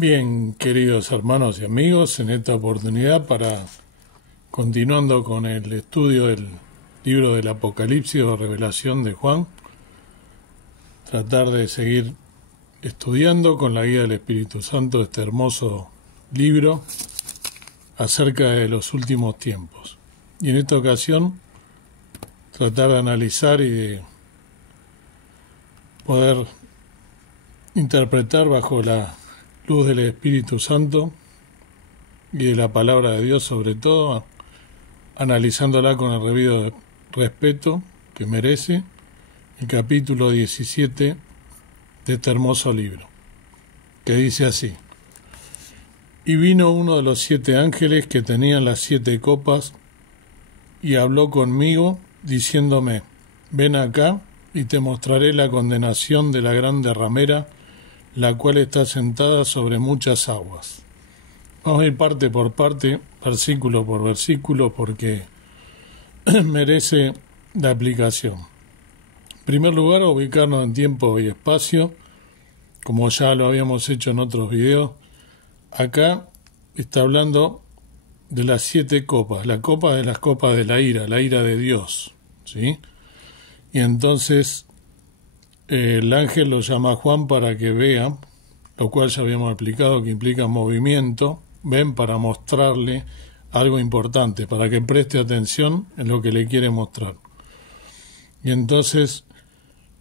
Bien, queridos hermanos y amigos, en esta oportunidad continuando con el estudio del libro del Apocalipsis o Revelación de Juan, tratar de seguir estudiando con la guía del Espíritu Santo este hermoso libro acerca de los últimos tiempos. Y en esta ocasión tratar de analizar y de poder interpretar bajo la luz del Espíritu Santo y de la palabra de Dios, sobre todo analizándola con el debido respeto que merece, el capítulo 17 de este hermoso libro, que dice así: Y vino uno de los 7 ángeles que tenían las 7 copas y habló conmigo diciéndome: Ven acá y te mostraré la condenación de la grande ramera, la cual está sentada sobre muchas aguas. Vamos a ir parte por parte, versículo por versículo, porque merece la aplicación. En primer lugar, ubicarnos en tiempo y espacio, como ya lo habíamos hecho en otros videos. Acá está hablando de las 7 copas, la copa de las copas de la ira de Dios, ¿sí? Y entonces el ángel lo llama a Juan para que vea, lo cual ya habíamos explicado que implica movimiento, ven, para mostrarle algo importante, para que preste atención en lo que le quiere mostrar. Y entonces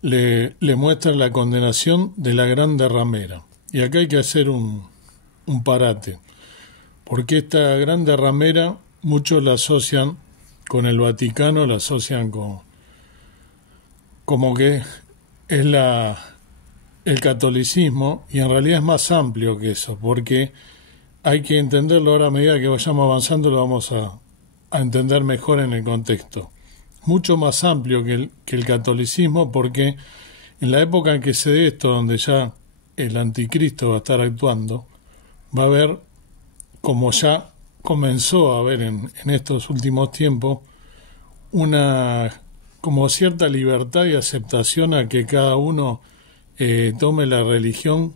le muestra la condenación de la grande ramera. Y acá hay que hacer un parate, porque esta grande ramera muchos la asocian con el Vaticano, la asocian como que es el catolicismo, y en realidad es más amplio que eso, porque hay que entenderlo ahora. A medida que vayamos avanzando lo vamos a entender mejor en el contexto. Mucho más amplio que el catolicismo, porque en la época en que se dé esto, donde ya el anticristo va a estar actuando, va a haber, como ya comenzó a haber en estos últimos tiempos, como cierta libertad y aceptación a que cada uno tome la religión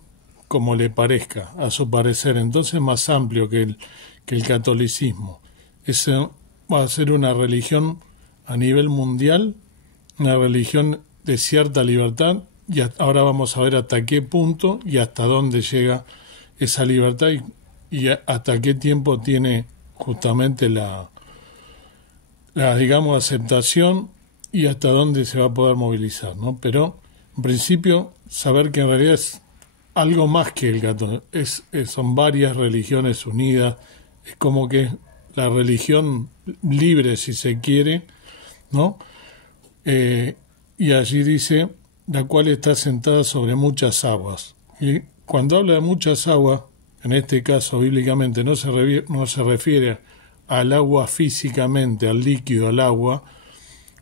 como le parezca, a su parecer. Entonces es más amplio que el catolicismo. Eso va a ser una religión a nivel mundial, una religión de cierta libertad, y ahora vamos a ver hasta qué punto y hasta dónde llega esa libertad y hasta qué tiempo tiene justamente la digamos, aceptación, y hasta dónde se va a poder movilizar, ¿no? Pero en principio saber que en realidad es algo más que el catolicismo, son varias religiones unidas, es como que la religión libre, si se quiere, ¿no? Y allí dice, la cual está sentada sobre muchas aguas. Y cuando habla de muchas aguas, en este caso bíblicamente no se refiere al agua físicamente, al líquido, al agua.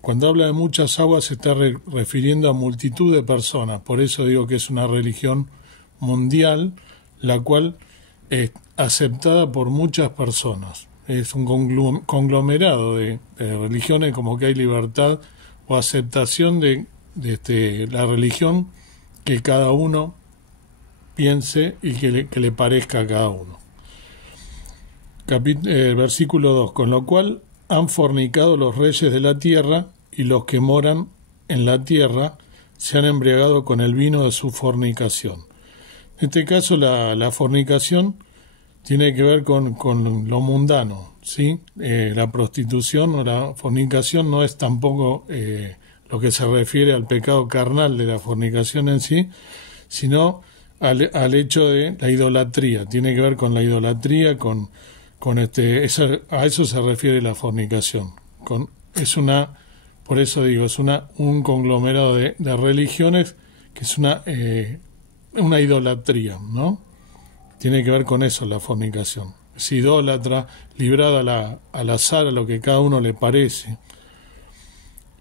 Cuando habla de muchas aguas se está refiriendo a multitud de personas. Por eso digo que es una religión mundial, la cual es aceptada por muchas personas. Es un conglomerado de religiones, como que hay libertad o aceptación de la religión que cada uno piense y que le parezca a cada uno. Versículo 2: Con lo cual han fornicado los reyes de la tierra, y los que moran en la tierra se han embriagado con el vino de su fornicación. En este caso la fornicación tiene que ver con lo mundano, ¿sí? La prostitución o la fornicación no es tampoco lo que se refiere al pecado carnal de la fornicación en sí, sino al hecho de la idolatría. Tiene que ver con la idolatría, a eso se refiere la fornicación. Por eso digo, es un conglomerado de religiones que es una idolatría, ¿no? Tiene que ver con eso la fornicación. Es idólatra, librada al azar, a lo que cada uno le parece.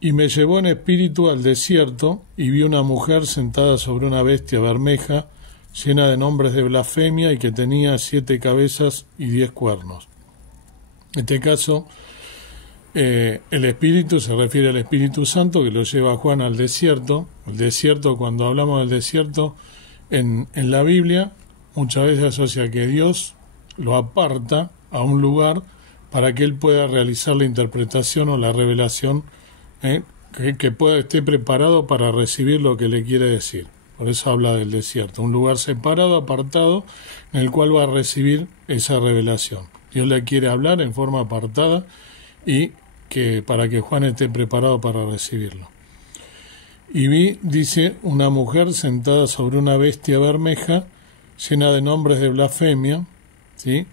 Y me llevó en espíritu al desierto, y vi una mujer sentada sobre una bestia bermeja, llena de nombres de blasfemia, y que tenía 7 cabezas y 10 cuernos. En este caso, el Espíritu se refiere al Espíritu Santo, que lo lleva a Juan al desierto. El desierto, cuando hablamos del desierto en la Biblia, muchas veces asocia que Dios lo aparta a un lugar para que él pueda realizar la interpretación o la revelación, que esté preparado para recibir lo que le quiere decir. Por eso habla del desierto, un lugar separado, apartado, en el cual va a recibir esa revelación. Dios le quiere hablar en forma apartada y que para que Juan esté preparado para recibirlo. Y vi, dice, una mujer sentada sobre una bestia bermeja, llena de nombres de blasfemia, ¿sí?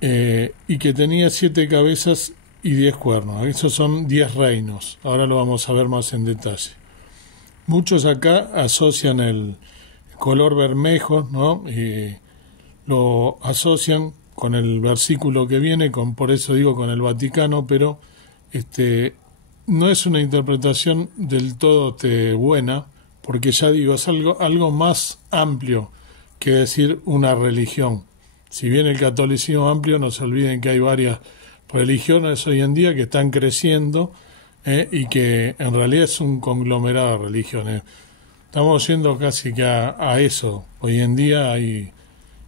Y que tenía 7 cabezas y 10 cuernos. Esos son 10 reinos. Ahora lo vamos a ver más en detalle. Muchos acá asocian el color bermejo, ¿no? Y lo asocian con el versículo que viene, por eso digo con el Vaticano, pero no es una interpretación del todo buena, porque ya digo, es algo más amplio que decir una religión. Si bien el catolicismo amplio, no se olviden que hay varias religiones hoy en día que están creciendo, y que en realidad es un conglomerado de religiones. Estamos yendo casi que a eso. Hoy en día hay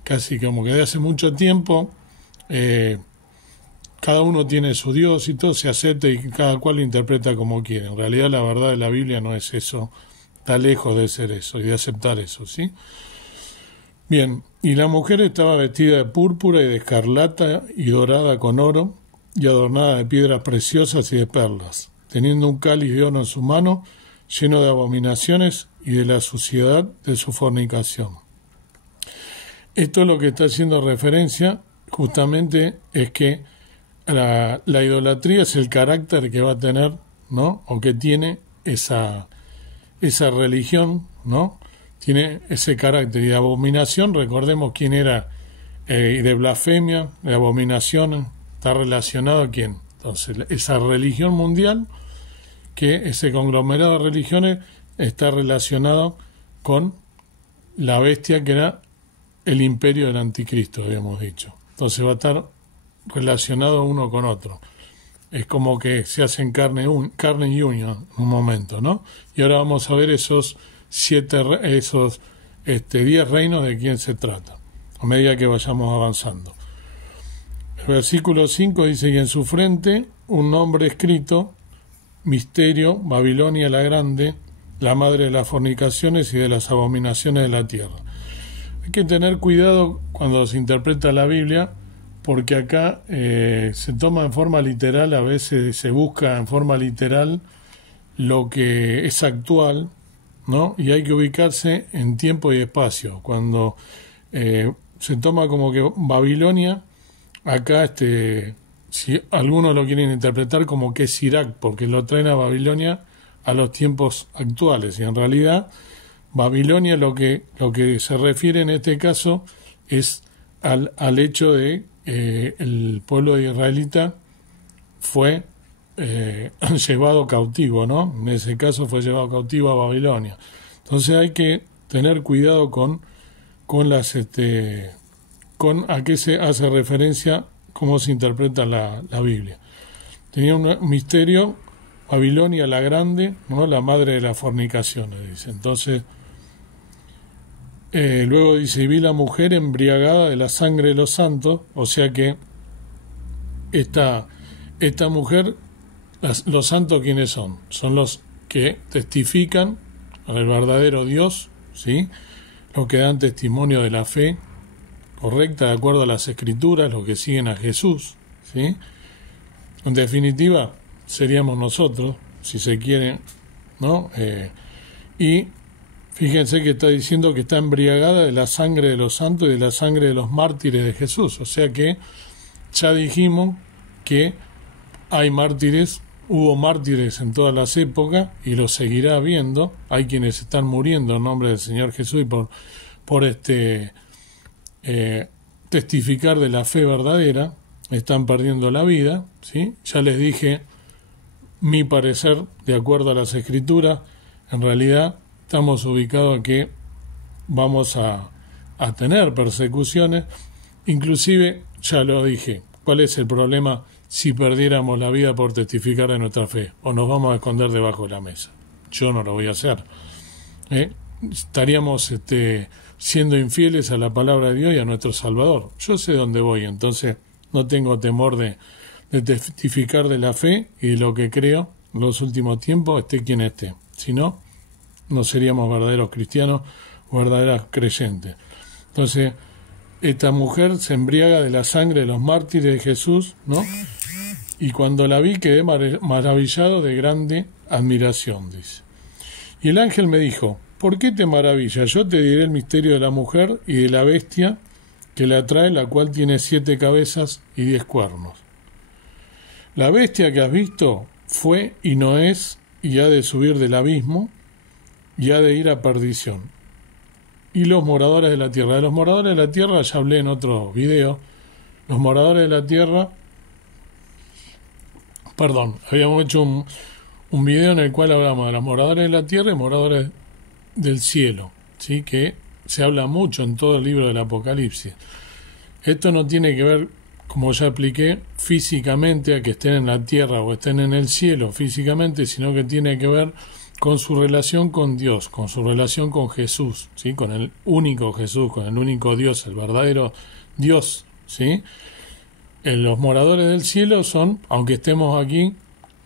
casi como que de hace mucho tiempo, cada uno tiene su Dios y todo se acepta y cada cual lo interpreta como quiere. En realidad la verdad de la Biblia no es eso, está lejos de ser eso y de aceptar eso, ¿sí? Bien, y la mujer estaba vestida de púrpura y de escarlata y dorada con oro y adornada de piedras preciosas y de perlas, teniendo un cáliz de oro en su mano, lleno de abominaciones y de la suciedad de su fornicación. Esto es lo que está haciendo referencia, justamente, es que la idolatría es el carácter que va a tener, ¿no? O que tiene esa religión, ¿no? Tiene ese carácter. Y de abominación, recordemos quién era, y de blasfemia, de abominación, está relacionado a quién. Entonces, esa religión mundial, que ese conglomerado de religiones está relacionado con la bestia que era el imperio del anticristo, habíamos dicho. Entonces va a estar relacionado uno con otro. Es como que se hacen carne y uña en un momento, ¿no? Y ahora vamos a ver esos 10 reinos de quién se trata, a medida que vayamos avanzando. El versículo 5 dice: y en su frente un nombre escrito: Misterio, Babilonia la Grande, la madre de las fornicaciones y de las abominaciones de la tierra. Hay que tener cuidado cuando se interpreta la Biblia, porque acá se toma en forma literal, a veces se busca en forma literal lo que es actual, ¿no? Y hay que ubicarse en tiempo y espacio. Cuando se toma como que Babilonia, acá si algunos lo quieren interpretar como que es Irak, porque lo traen a Babilonia a los tiempos actuales, y en realidad Babilonia lo que se refiere en este caso es al hecho de el pueblo israelita fue llevado cautivo, ¿no? En ese caso fue llevado cautivo a Babilonia. Entonces hay que tener cuidado con a qué se hace referencia, cómo se interpreta la Biblia. Tenía un misterio, Babilonia la Grande, ¿no? La madre de las fornicaciones, dice. Entonces, luego dice: y vi la mujer embriagada de la sangre de los santos, o sea que esta mujer, los santos, ¿quiénes son? Son los que testifican al verdadero Dios, ¿sí? Los que dan testimonio de la fe correcta de acuerdo a las Escrituras, los que siguen a Jesús, ¿sí? En definitiva, seríamos nosotros, si se quiere, ¿no? Y fíjense que está diciendo que está embriagada de la sangre de los santos y de la sangre de los mártires de Jesús. O sea que ya dijimos que hay mártires, hubo mártires en todas las épocas y lo seguirá habiendo. Hay quienes están muriendo en nombre del Señor Jesús y por testificar de la fe verdadera, están perdiendo la vida, ¿sí? Ya les dije mi parecer de acuerdo a las Escrituras. En realidad estamos ubicados en que vamos a tener persecuciones. Inclusive, ya lo dije, ¿cuál es el problema si perdiéramos la vida por testificar de nuestra fe? O nos vamos a esconder debajo de la mesa. Yo no lo voy a hacer. Estaríamos siendo infieles a la palabra de Dios y a nuestro Salvador. Yo sé dónde voy, entonces no tengo temor de testificar de la fe y de lo que creo en los últimos tiempos, esté quien esté. Si no, no seríamos verdaderos cristianos o verdaderas creyentes. Entonces, esta mujer se embriaga de la sangre de los mártires de Jesús, ¿no? Y cuando la vi quedé maravillado de grande admiración, dice. Y el ángel me dijo, ¿por qué te maravillas? Yo te diré el misterio de la mujer y de la bestia que la trae, la cual tiene 7 cabezas y 10 cuernos. La bestia que has visto fue y no es, y ha de subir del abismo, y ha de ir a perdición. Y los moradores de la tierra. De los moradores de la tierra ya hablé en otro video. Los moradores de la tierra, habíamos hecho un video en el cual hablamos de los moradores de la tierra y moradores del cielo, ¿sí? Que se habla mucho en todo el libro del Apocalipsis. Esto no tiene que ver, como ya expliqué, físicamente a que estén en la tierra o estén en el cielo físicamente, sino que tiene que ver con su relación con Dios, con su relación con Jesús, ¿sí? Con el único Jesús, con el único Dios, el verdadero Dios, ¿sí? Los moradores del cielo son, aunque estemos aquí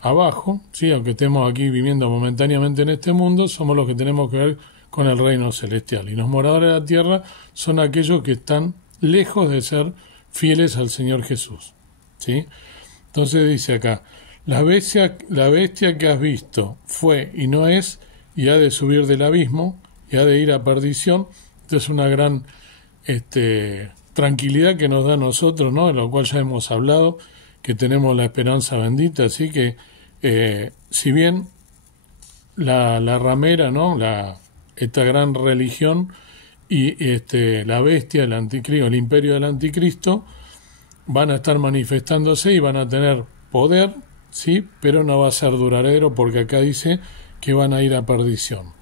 abajo, ¿sí? Aunque estemos aquí viviendo momentáneamente en este mundo, somos los que tenemos que ver con el reino celestial. Y los moradores de la tierra son aquellos que están lejos de ser fieles al Señor Jesús, ¿sí? Entonces dice acá, la bestia que has visto fue y no es, y ha de subir del abismo, y ha de ir a perdición. Esto es una gran tranquilidad que nos da a nosotros, ¿no? De lo cual ya hemos hablado, que tenemos la esperanza bendita. Así que, si bien la ramera, ¿no? Esta gran religión y la bestia, el anticristo, el imperio del anticristo, van a estar manifestándose y van a tener poder, sí, pero no va a ser duradero, porque acá dice que van a ir a perdición.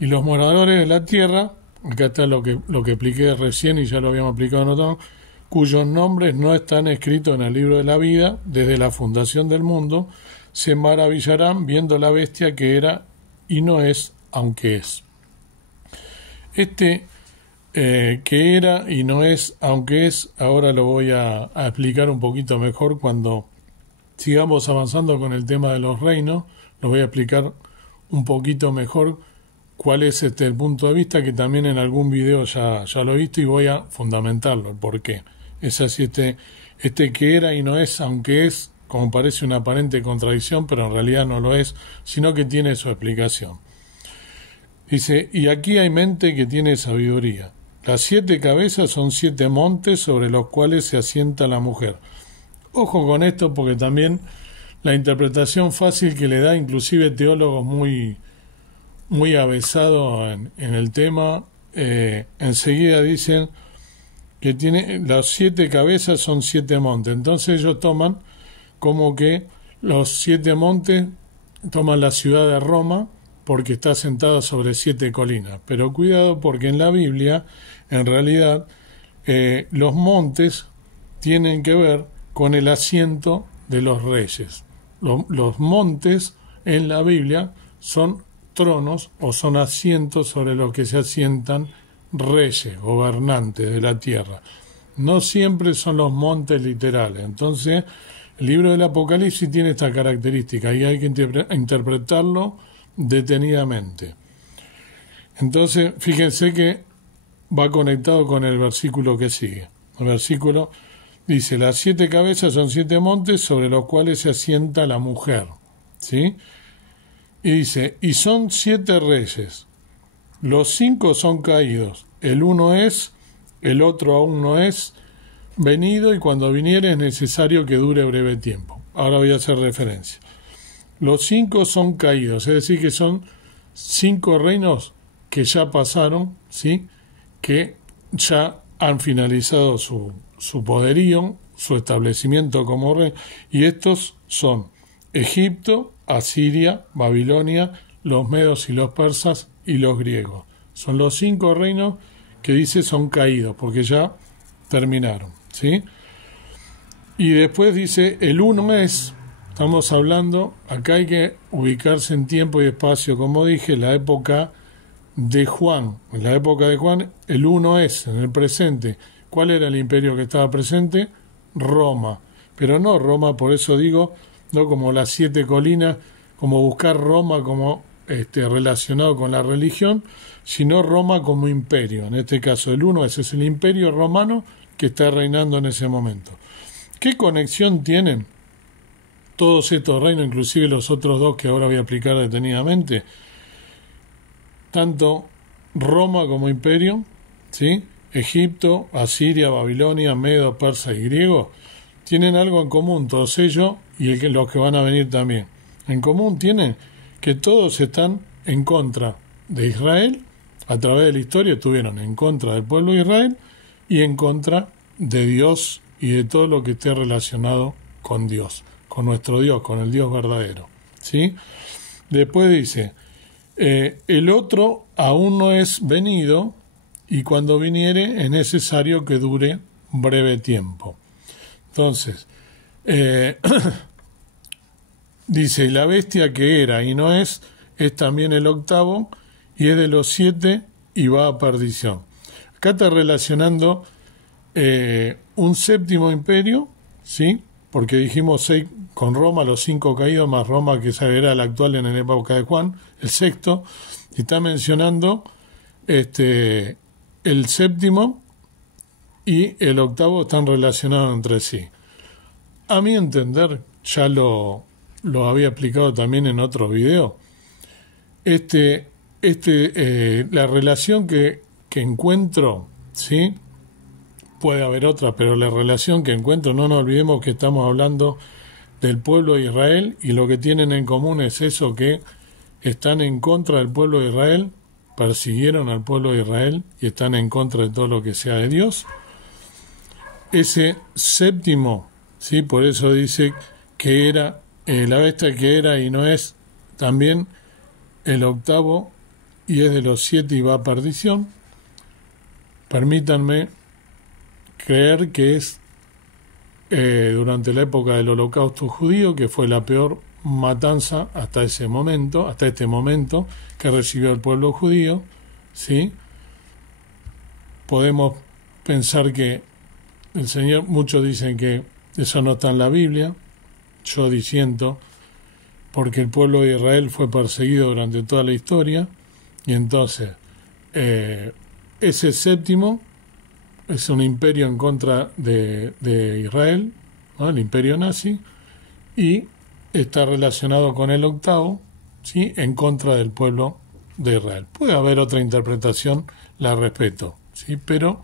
Y los moradores de la tierra, acá está lo que expliqué recién y ya lo habíamos explicado en otro, cuyos nombres no están escritos en el libro de la vida desde la fundación del mundo, se maravillarán viendo la bestia que era y no es, aunque es. Que era y no es, aunque es, ahora lo voy a explicar un poquito mejor cuando sigamos avanzando con el tema de los reinos. Lo voy a explicar un poquito mejor cuál es el punto de vista, que también en algún video ya lo he visto, y voy a fundamentarlo, el por qué. Es así, que era y no es, aunque es, como parece una aparente contradicción, pero en realidad no lo es, sino que tiene su explicación. Dice, y aquí hay mente que tiene sabiduría. Las 7 cabezas son 7 montes sobre los cuales se asienta la mujer. Ojo con esto, porque también la interpretación fácil que le da inclusive teólogos muy avesados en el tema, enseguida dicen que las 7 cabezas son 7 montes. Entonces ellos toman como que los 7 montes toman la ciudad de Roma, porque está sentada sobre 7 colinas. Pero cuidado, porque en la Biblia, en realidad, los montes tienen que ver con el asiento de los reyes. Los montes en la Biblia son tronos o son asientos sobre los que se asientan reyes, gobernantes de la tierra. No siempre son los montes literales. Entonces, el libro del Apocalipsis tiene esta característica y hay que interpretarlo detenidamente. Entonces, fíjense que va conectado con el versículo que sigue. El versículo dice, las 7 cabezas son 7 montes sobre los cuales se asienta la mujer, ¿sí? Y dice, y son 7 reyes, los 5 son caídos, el uno es, el otro aún no es venido, y cuando viniere es necesario que dure breve tiempo. Ahora voy a hacer referencia. Los 5 son caídos, es decir, que son 5 reinos que ya pasaron, ¿sí? Que ya han finalizado su poderío, su establecimiento como rey, y estos son Egipto, Asiria, Babilonia, los medos y los persas y los griegos. Son los 5 reinos que dice son caídos, porque ya terminaron, ¿sí? Y después dice, el uno es, estamos hablando, acá hay que ubicarse en tiempo y espacio, como dije, la época de Juan, en la época de Juan, el uno es, en el presente. ¿Cuál era el imperio que estaba presente? Roma. Pero no Roma, por eso digo, no como las 7 colinas, como buscar Roma como relacionado con la religión, sino Roma como imperio. En este caso, el uno es el imperio romano que está reinando en ese momento. ¿Qué conexión tienen todos estos reinos, inclusive los otros dos que ahora voy a explicar detenidamente? Tanto Roma como imperio, ¿sí? Egipto, Asiria, Babilonia, Medo, Persa y griego, tienen algo en común, todos ellos y los que van a venir también. En común tienen que todos están en contra de Israel, a través de la historia estuvieron en contra del pueblo de Israel y en contra de Dios y de todo lo que esté relacionado con Dios, con nuestro Dios, con el Dios verdadero, ¿sí? Después dice, el otro aún no es venido, y cuando viniere es necesario que dure breve tiempo. Entonces, dice, y la bestia que era y no es también el octavo, y es de los 7 y va a perdición. Acá está relacionando un séptimo imperio, ¿sí? Porque dijimos 6 con Roma, los 5 caídos, más Roma, que era el actual en la época de Juan, el sexto, y está mencionando el séptimo y el octavo están relacionados entre sí. A mi entender, ya lo había explicado también en otros videos, la relación que encuentro, ¿sí? Puede haber otra, pero la relación que encuentro, no nos olvidemos que estamos hablando del pueblo de Israel y lo que tienen en común es eso, que están en contra del pueblo de Israel, persiguieron al pueblo de Israel y están en contra de todo lo que sea de Dios. Ese séptimo, ¿sí? Por eso dice que era la bestia que era y no es también el octavo y es de los 7 y va a perdición. Permítanme creer que es durante la época del Holocausto judío, que fue la peor matanza hasta este momento que recibió el pueblo judío, ¿sí? Podemos pensar que el Señor, muchos dicen que eso no está en la Biblia, yo disiento, porque el pueblo de Israel fue perseguido durante toda la historia, y entonces ese séptimo es un imperio en contra de Israel, ¿no? El imperio nazi, y está relacionado con el octavo, ¿sí? En contra del pueblo de Israel. Puede haber otra interpretación, la respeto, ¿sí? Pero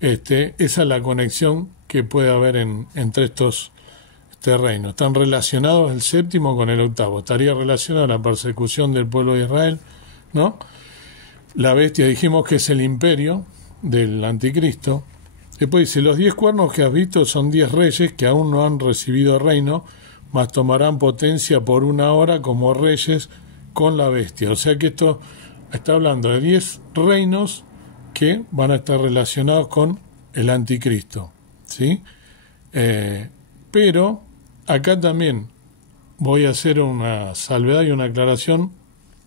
esa es la conexión que puede haber entre estos reinos. Están relacionados el séptimo con el octavo. Estaría relacionada la persecución del pueblo de Israel, ¿no? La bestia dijimos que es el imperio del anticristo. Después dice, los 10 cuernos que has visto son 10 reyes que aún no han recibido reino, mas tomarán potencia por 1 hora como reyes con la bestia. O sea que esto está hablando de 10 reinos que van a estar relacionados con el anticristo, ¿sí? Pero acá también voy a hacer una salvedad y una aclaración,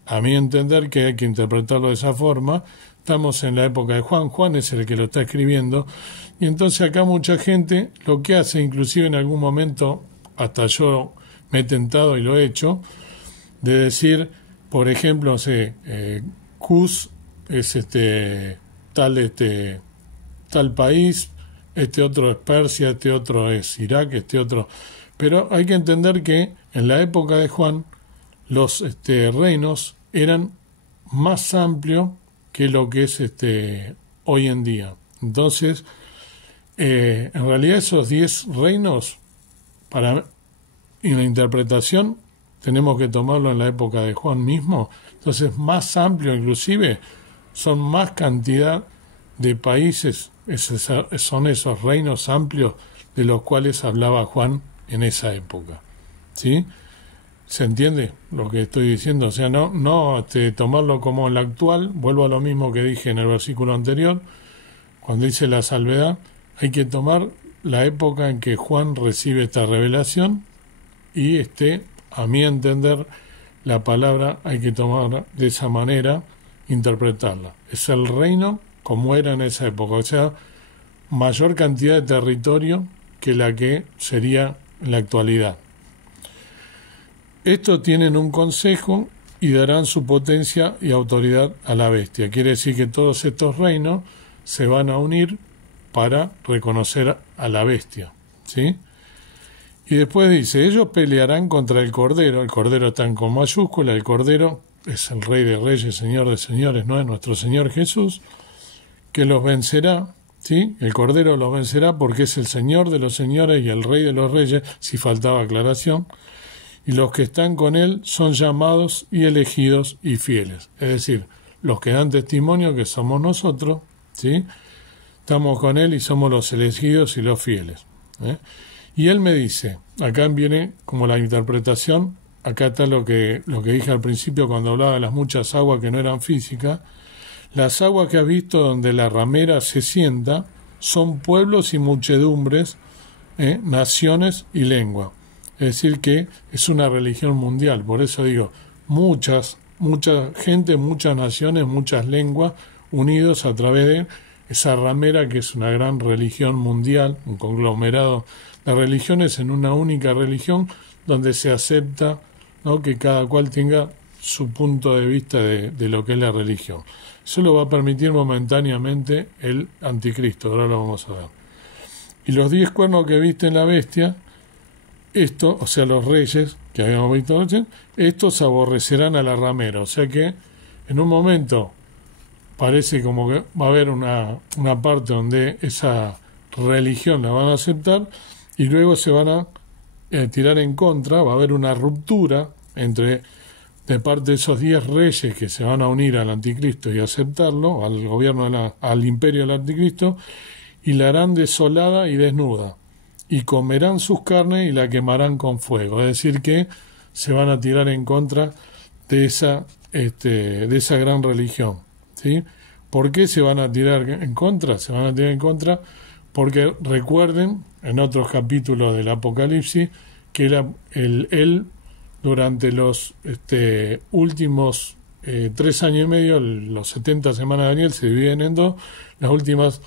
a mi entender, que hay que interpretarlo de esa forma. Estamos en la época de Juan, Juan es el que lo está escribiendo, y entonces acá mucha gente lo que hace, inclusive en algún momento, hasta yo me he tentado y lo he hecho, de decir, por ejemplo, no sé, Cus es tal país, este otro es Persia, este otro es Irak, este otro... Pero hay que entender que en la época de Juan los reinos eran más amplios que lo que es hoy en día. Entonces, en realidad esos 10 reinos, en la interpretación, tenemos que tomarlo en la época de Juan mismo. Entonces, más amplio inclusive, son más cantidad de países, son esos reinos amplios de los cuales hablaba Juan en esa época, ¿sí? ¿Se entiende lo que estoy diciendo? O sea, no tomarlo como el actual. Vuelvo a lo mismo que dije en el versículo anterior, cuando dice la salvedad, hay que tomar la época en que Juan recibe esta revelación y a mi entender, la palabra hay que tomarla de esa manera interpretarla. Es el reino como era en esa época, o sea, mayor cantidad de territorio que la que sería en la actualidad. Estos tienen un consejo y darán su potencia y autoridad a la bestia. Quiere decir que todos estos reinos se van a unir para reconocer a la bestia, ¿sí? Y después dice, ellos pelearán contra el Cordero está en con mayúscula, el Cordero es el Rey de Reyes, Señor de Señores, no es nuestro Señor Jesús, que los vencerá, ¿sí? El Cordero los vencerá porque es el Señor de los señores y el Rey de los reyes, si faltaba aclaración, y los que están con él son llamados y elegidos y fieles, es decir, los que dan testimonio que somos nosotros, ¿sí? Estamos con él y somos los elegidos y los fieles, ¿eh? Y él me dice, acá viene como la interpretación, acá está lo que dije al principio cuando hablaba de las muchas aguas que no eran físicas. Las aguas que has visto donde la ramera se sienta son pueblos y muchedumbres, naciones y lengua. Es decir que es una religión mundial, por eso digo, mucha gente, muchas naciones, muchas lenguas unidos a través de esa ramera que es una gran religión mundial, un conglomerado de religiones en una única religión donde se acepta, ¿no?, que cada cual tenga su punto de vista de lo que es la religión. Eso lo va a permitir momentáneamente el anticristo, ahora lo vamos a ver. Y los 10 cuernos que viste en la bestia, esto, o sea, los reyes que habíamos visto anoche, estos aborrecerán a la ramera, o sea que en un momento parece como que va a haber una parte donde esa religión la van a aceptar y luego se van a tirar en contra, va a haber una ruptura de parte de esos 10 reyes que se van a unir al anticristo y aceptarlo, al gobierno, al imperio del anticristo, y la harán desolada y desnuda, y comerán sus carnes y la quemarán con fuego, es decir que se van a tirar en contra de esa gran religión, ¿sí? ¿Por qué se van a tirar en contra? Se van a tirar en contra porque recuerden en otros capítulos del Apocalipsis que él durante los últimos 3 años y medio, los 70 semanas de Daniel se dividen en 2, las últimas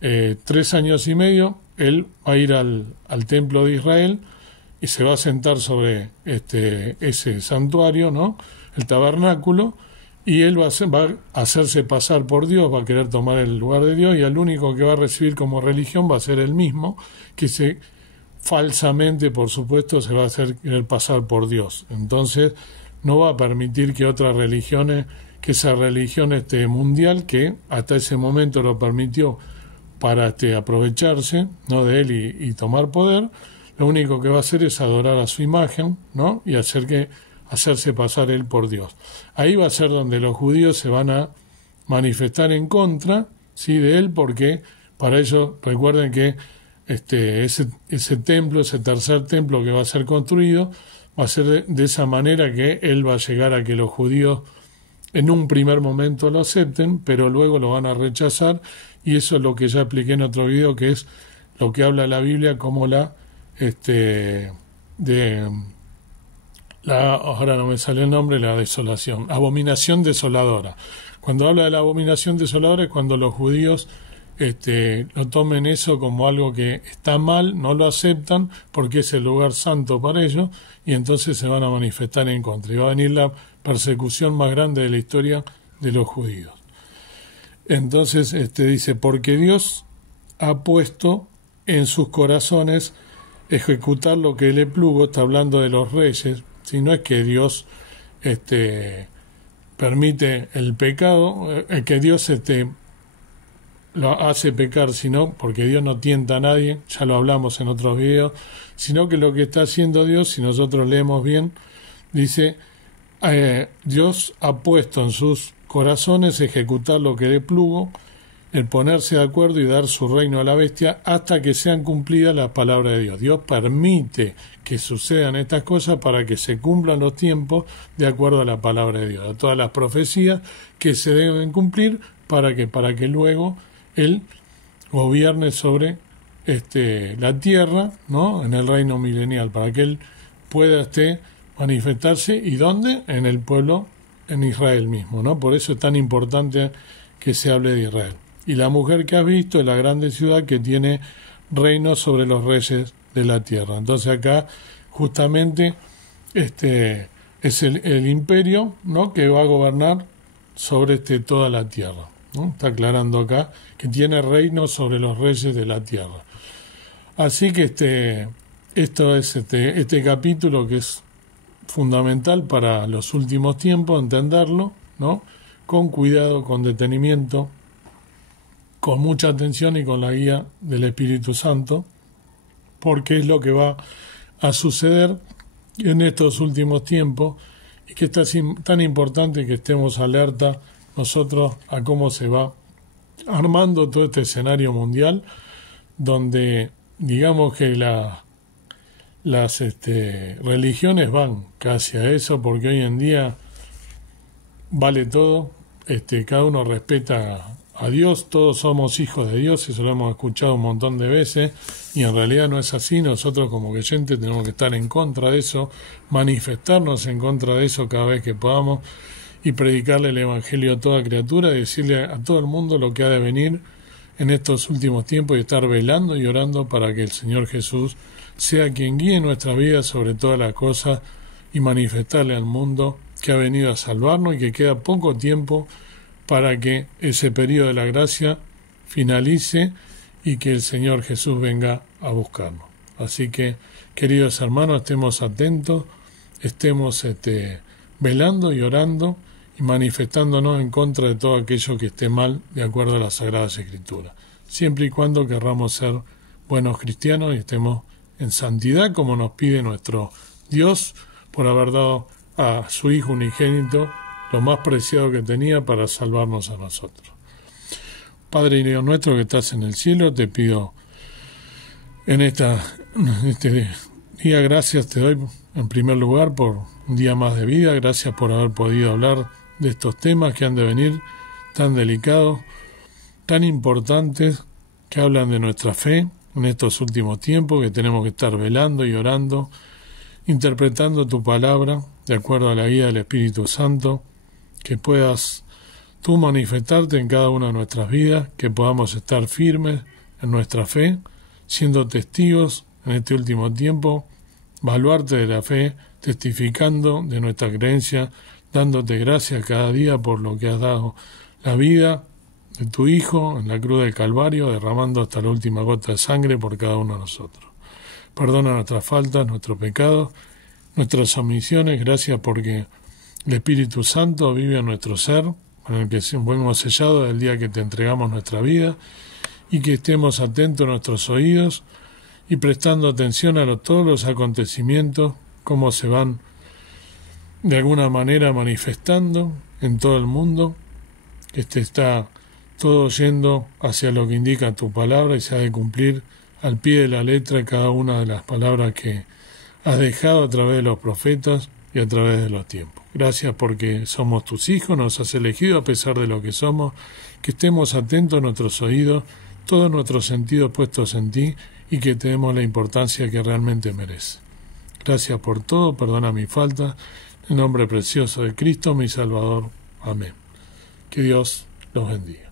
3 años y medio él va a ir al templo de Israel y se va a sentar sobre ese santuario, ¿no?, el tabernáculo, y él va a hacerse pasar por Dios, va a querer tomar el lugar de Dios, y el único que va a recibir como religión va a ser él mismo, que falsamente, por supuesto, se va a hacer querer pasar por Dios. Entonces no va a permitir que otras religiones, que esa religión mundial, que hasta ese momento lo permitió para aprovecharse, ¿no?, de él y tomar poder, lo único que va a hacer es adorar a su imagen, ¿no?, y hacerse pasar él por Dios. Ahí va a ser donde los judíos se van a manifestar en contra, ¿sí?, de él, porque para ellos, recuerden que ese templo, ese tercer templo que va a ser construido, va a ser de esa manera que él va a llegar a que los judíos en un primer momento lo acepten, pero luego lo van a rechazar, y eso es lo que ya expliqué en otro video, que es lo que habla la Biblia como ahora no me sale el nombre, la desolación, abominación desoladora. Cuando habla de la abominación desoladora es cuando los judíos no tomen eso como algo que está mal, no lo aceptan porque es el lugar santo para ellos, y entonces se van a manifestar en contra, y va a venir la persecución más grande de la historia de los judíos. Entonces dice, porque Dios ha puesto en sus corazones ejecutar lo que le plugo, está hablando de los reyes, si no es que Dios permite el pecado, que Dios lo hace pecar, sino porque Dios no tienta a nadie, ya lo hablamos en otros videos, sino que lo que está haciendo Dios, si nosotros leemos bien, dice, Dios ha puesto en sus corazones ejecutar lo que le plugo, el ponerse de acuerdo y dar su reino a la bestia hasta que sean cumplidas las palabras de Dios. Dios permite que sucedan estas cosas para que se cumplan los tiempos de acuerdo a la palabra de Dios, a todas las profecías que se deben cumplir para que luego Él gobierne sobre la tierra, ¿no?, en el reino milenial, para que Él pueda manifestarse. ¿Y dónde? En el pueblo en Israel mismo, ¿no? Por eso es tan importante que se hable de Israel. Y la mujer que has visto es la grande ciudad que tiene reino sobre los reyes de la tierra. Entonces acá justamente es el imperio, ¿no?, que va a gobernar sobre toda la tierra, ¿no? Está aclarando acá que tiene reino sobre los reyes de la tierra. Así que esto es este capítulo que es fundamental para los últimos tiempos, entenderlo, ¿no?, con cuidado, con detenimiento, con mucha atención y con la guía del Espíritu Santo, porque es lo que va a suceder en estos últimos tiempos y que está tan importante que estemos alerta nosotros a cómo se va armando todo este escenario mundial, donde digamos que las religiones van casi a eso, porque hoy en día vale todo, cada uno respeta a Dios, todos somos hijos de Dios, eso lo hemos escuchado un montón de veces, y en realidad no es así. Nosotros como creyentes tenemos que estar en contra de eso, manifestarnos en contra de eso cada vez que podamos, y predicarle el Evangelio a toda criatura, y decirle a todo el mundo lo que ha de venir en estos últimos tiempos, y estar velando y orando para que el Señor Jesús sea quien guíe nuestra vida sobre todas las cosas, y manifestarle al mundo que ha venido a salvarnos y que queda poco tiempo para que ese periodo de la gracia finalice y que el Señor Jesús venga a buscarnos. Así que, queridos hermanos, estemos atentos, estemos velando y orando y manifestándonos en contra de todo aquello que esté mal de acuerdo a las Sagradas Escrituras, siempre y cuando querramos ser buenos cristianos y estemos en santidad como nos pide nuestro Dios por haber dado a su Hijo unigénito lo más preciado que tenía para salvarnos a nosotros. Padre y Dios nuestro que estás en el cielo, te pido en este día, gracias te doy en primer lugar por un día más de vida, gracias por haber podido hablar de estos temas que han de venir, tan delicados, tan importantes, que hablan de nuestra fe en estos últimos tiempos, que tenemos que estar velando y orando, interpretando tu palabra de acuerdo a la guía del Espíritu Santo, que puedas tú manifestarte en cada una de nuestras vidas, que podamos estar firmes en nuestra fe, siendo testigos en este último tiempo, baluarte de la fe, testificando de nuestra creencia, dándote gracias cada día por lo que has dado la vida de tu Hijo en la cruz del Calvario, derramando hasta la última gota de sangre por cada uno de nosotros. Perdona nuestras faltas, nuestros pecados, nuestras omisiones, gracias porque el Espíritu Santo vive en nuestro ser, con el que fuimos sellados del día que te entregamos nuestra vida, y que estemos atentos a nuestros oídos y prestando atención a todos los acontecimientos, cómo se van de alguna manera manifestando en todo el mundo, que está todo yendo hacia lo que indica tu palabra y se ha de cumplir al pie de la letra cada una de las palabras que has dejado a través de los profetas y a través de los tiempos. Gracias porque somos tus hijos, nos has elegido a pesar de lo que somos, que estemos atentos a nuestros oídos, todos nuestros sentidos puestos en ti y que te demos la importancia que realmente merece. Gracias por todo, perdona mi falta, en el nombre precioso de Cristo, mi Salvador. Amén. Que Dios los bendiga.